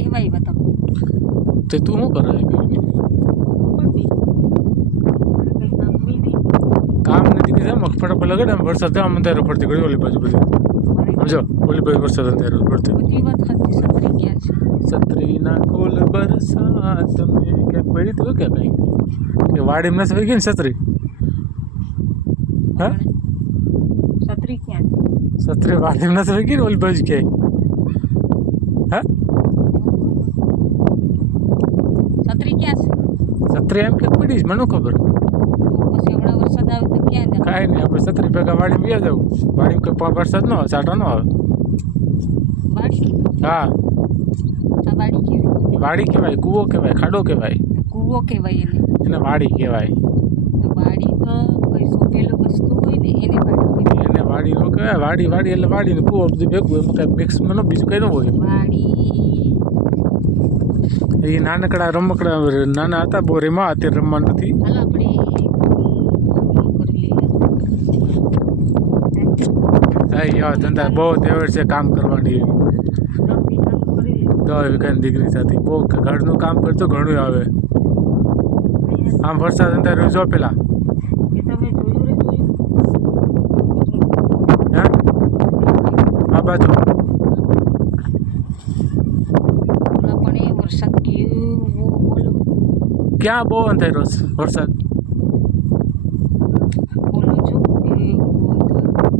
બેહવાય બતા તે. તું શું કરે કામ નથી કીધા મગ પર લગાડે વરસાદ આમ અંધારો પડતી ઘડી ઓલી બાજુ બધી. સમજો? ઓલી બાજુ વરસાદ અંધારો પડતી. છત્રીના કોલ બરસાત મેં ક્યાંક પડી તો કે કઈ કે વાડીમાં નથી ગઈ ને છત્રી હા? સતરી ક્યાં? છત્રી વાડી નથી ગઈ ને ઓલી બાજુ ક્યાંય? હા સતરી ક્યાં છે છત્રી એમ ક્યાંક પડી જ મને શું ખબર પછી હમણાં વરસાદ આવે તો ક્યાં જાય કાંઈ નહીં આપણે છત્રી ભેગા વાડીમાં વ્યા જવું વાડીમાં કોઈ પા- વરસાદ ન આવે ચાટો ન આવે વાડી? હા. આ વાડી કહેવાય. વાડી કહેવાય કૂવો કહેવાય ખાડો કહેવાય. તો કૂવો કહેવાય એને. એને વાડી કહેવાય. તો વાડી તો કઈ સોંપેલું વસ્તુ હોય ને એને વાડી કહેવાય. એને વાડી નો કહેવાય વાડી વાડી એટલે વાડી ને કૂવો બધું ભેગું એમાં કાંઈ મિક્સમાં ન બીજું કંઈ ન હોય. વાડી એ નાનકડા રમકડા નાના હતા બહુ રેમાં અત્યારે રમવા નથી. ધંધા બહુ તેવડ છે કામ કરવાની. દવા વીઘાની દીકરી સાથે. બહુ ઘરનું કામ કરતો ઘણું આવે. આમ વરસાદ અંદર રોજો પેલા. આ બાજુ હમણાં પણ એ વરસાદ કેવો બોલો ક્યાં બહુ અંધારો છે વરસાદ બોલો જો કેવો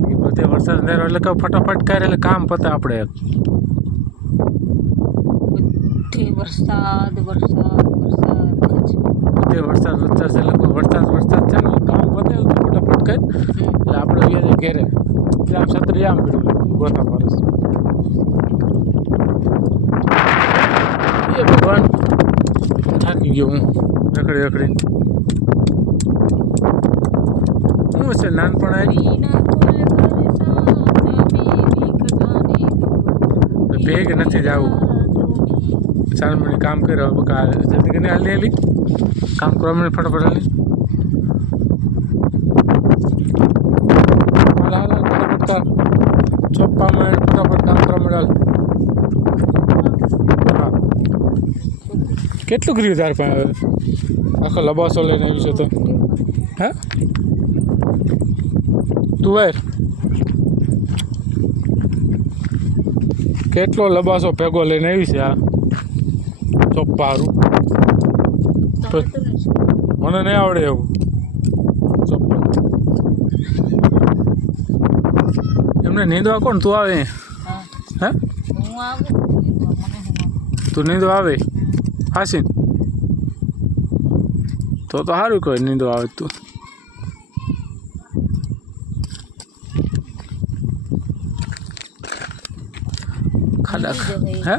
એ બધે વરસાદ અંધારો એટલે કે ફટાફટ કરે એટલે કામ પતે આપણે બધે વરસાદ વરસાદ વરસાદ જ બધે વરસાદ વરસાદ છે એટલે કોઈ વરસાદ વરસાદ છે ને કામ પતે એટલે ફટાફટ કરે એટલે આપણે વ્યાજે ઘેરે એટલે આમ છત્રી આમ પીડું ગોતા મારસ એ ભગવાન થાકી ગયો હું. રખડી રખડી. શું છે નાનપણ આવી ભેગ નથી જવું ચાલ મને કામ કર્યો બકા જલ્દી કરીને હાલી હાલી કામ કરવા મને ફટાફટ હાલી. ચોપ્પા હાલ, ફટાફટ કામ કરવા મળે કેટલું કર્યું તાર પાસે હવે આખો લબાસો લઈને આવ્યું છે તો. હે? તું વાર. કેટલો લબાસો ભેગો લઈને આવી છે આ? ચોપ્પારું મને નહીં આવડે એવું. ચોપ્પા એમને નીંદવા કોણ? તું આવે હે. હું? આવે. મને હું તું નીંદવા આવે? હાસીન તો તો સારું કહે નીંદો આવે તું ખાડા હે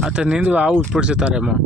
આ તો નીંદવા આવવું જ પડશે તારે એમાં